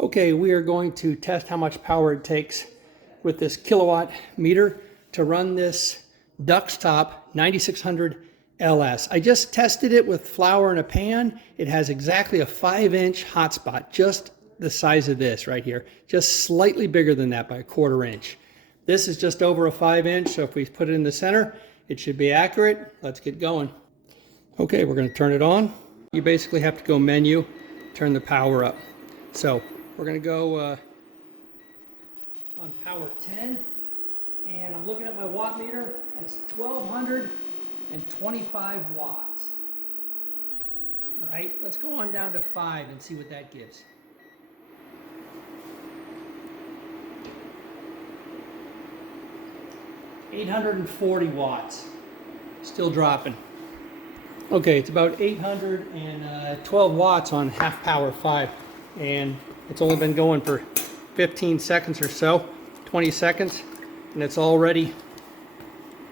Okay, we are going to test how much power it takes with this kilowatt meter to run this Induction Cooktop 9600 LS. I just tested it with flour in a pan. It has exactly a 5-inch hotspot, just the size of this right here, just slightly bigger than that by a 1/4 inch. This is just over a 5-inch, so if we put it in the center, it should be accurate. Let's get going. Okay, we're going to turn it on. You basically have to go menu, turn the power up. So we're going to go on power 10, and I'm looking at my watt meter. It's 1225 watts. All right, let's go on down to 5 and see what that gives. $840 watts. Still dropping. Okay, it's about 812 watts on half power 5, and it's only been going for 15 seconds or so, 20 seconds, and it's already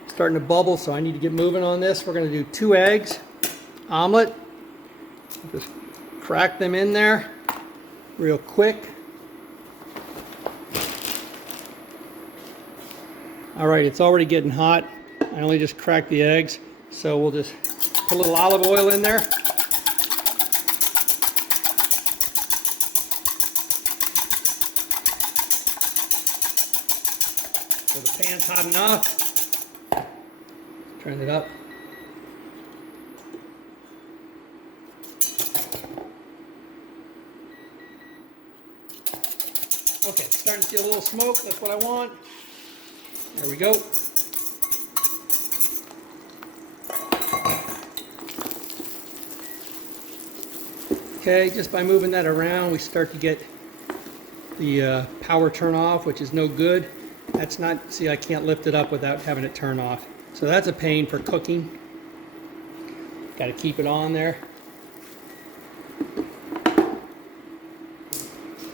starting to bubble, so I need to get moving on this. We're going to do 2 eggs, omelet. Just crack them in there real quick. All right, it's already getting hot. I only just cracked the eggs, so we'll just put a little olive oil in there. So the pan's hot enough. Turn it up. Okay, starting to see a little smoke. That's what I want. There we go. Okay, just by moving that around, we start to get the power turn off, which is no good. That's not, see, I can't lift it up without having it turn off. So that's a pain for cooking. Got to keep it on there.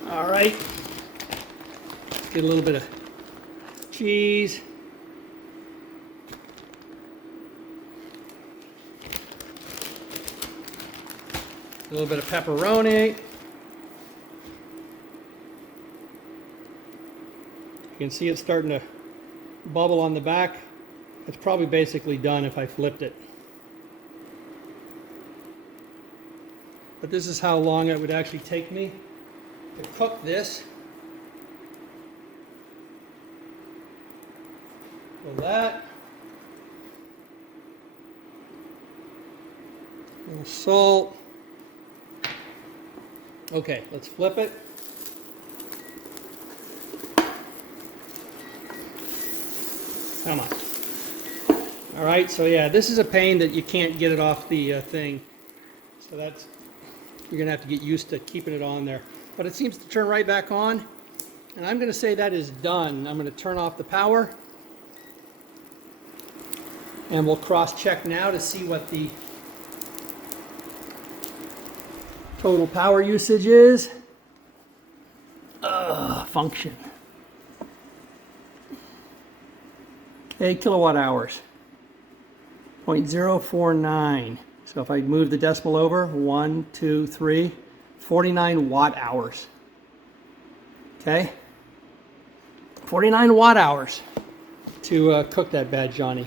All right. Get a little bit of cheese. A little bit of pepperoni. You can see it starting to bubble on the back. It's probably basically done if I flipped it. But this is how long it would actually take me to cook this. So that. A little salt. Okay, let's flip it. Come on. All right, so yeah, this is a pain that you can't get it off the thing. So that's, you're gonna have to get used to keeping it on there. But it seems to turn right back on. And I'm gonna say that is done. I'm gonna turn off the power. And we'll cross-check now to see what the total power usage is. Function. Okay, kilowatt hours. 0.049. So if I move the decimal over, 1, 2, 3, 49 watt hours. Okay? 49 watt hours to cook that bad Johnny.